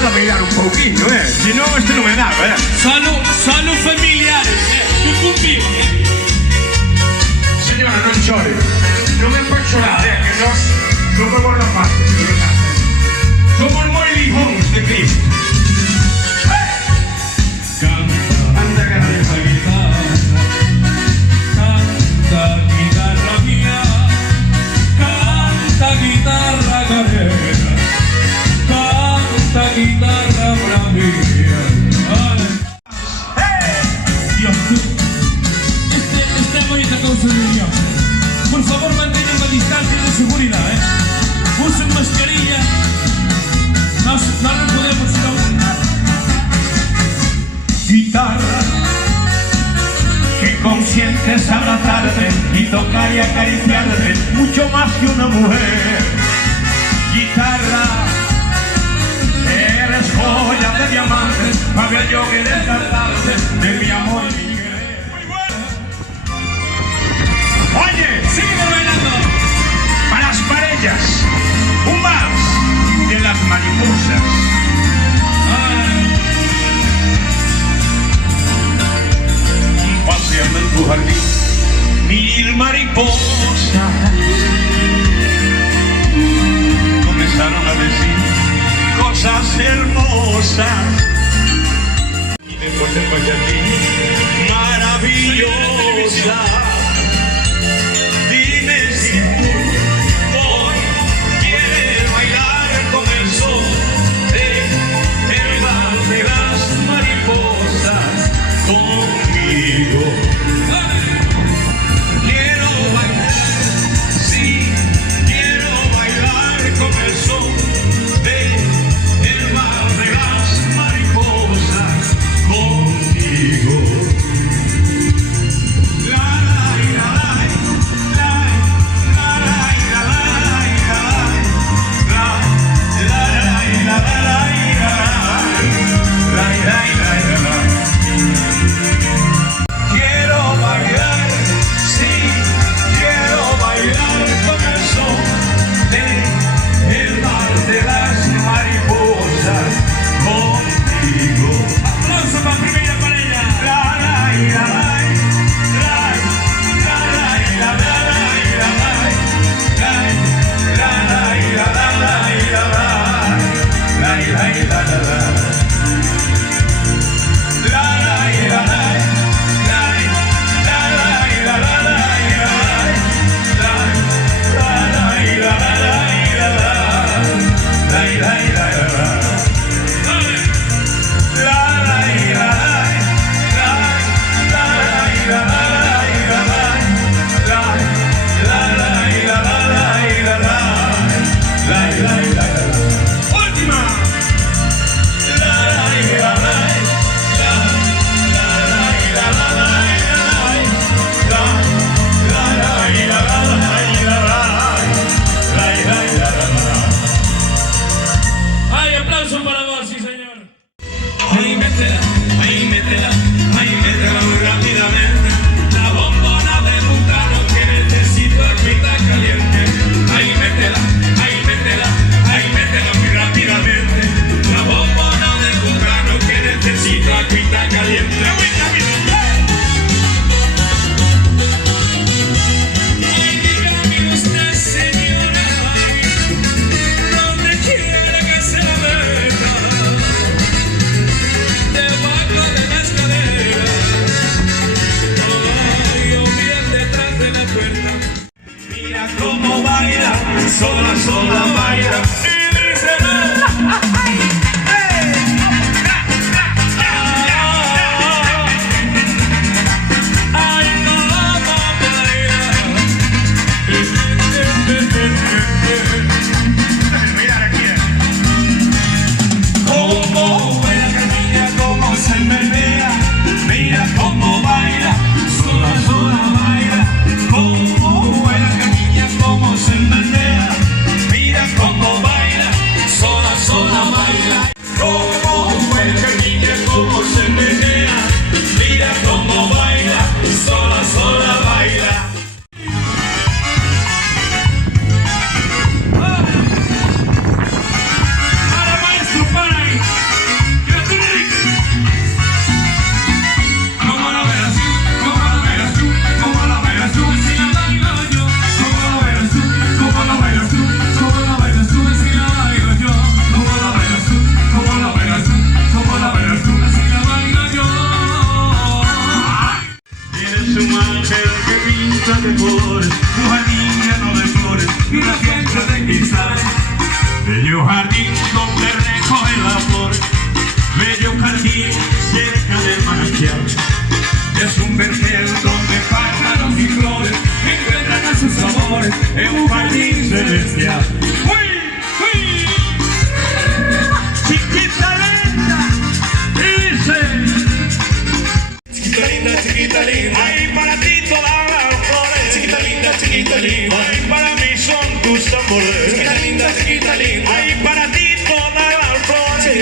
empezar a bailar un pouquinho, si non, este non me daba, Solo familiares, que cumplimos, Señora, non chore. Non é por chorar, que nós somos os rapaces, de verdade. Somos moi lijóns de Cristo. Canta guitarra mía, canta guitarra galera, canta guitarra para mí. Dios, esta bonita causa de unión. Por favor, mantengan la distancia de seguridad, Usen mascarilla. No podemos ir a Guitarra que consientes abrazarte y tocar y acariciarte mucho más que una mujer. Guitarra, eres joya de diamantes, pabellón y descartarte de mi amor y mi querer. Muy bueno. Oye, sigue bailando. Para las parejas, un vals de las mariposas. Paseando en tu jardín, 1000 mariposas comenzaron a decir cosas hermosas. Y después se fue a ti, maravillosa. Dime si tú hoy quieres bailar con el sol del vals de las mariposas conmigo. Quiero bailar, sí, quiero bailar con el sol del vals de las mariposas contigo.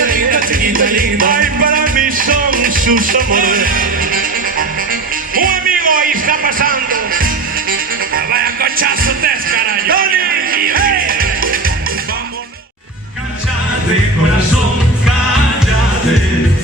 linda, chiquita, linda. Ay, para mí son sus amores. Un amigo ahí está pasando. Vaya cochazo descarayo. Tony, vámonos. Cállate, corazón, cállate.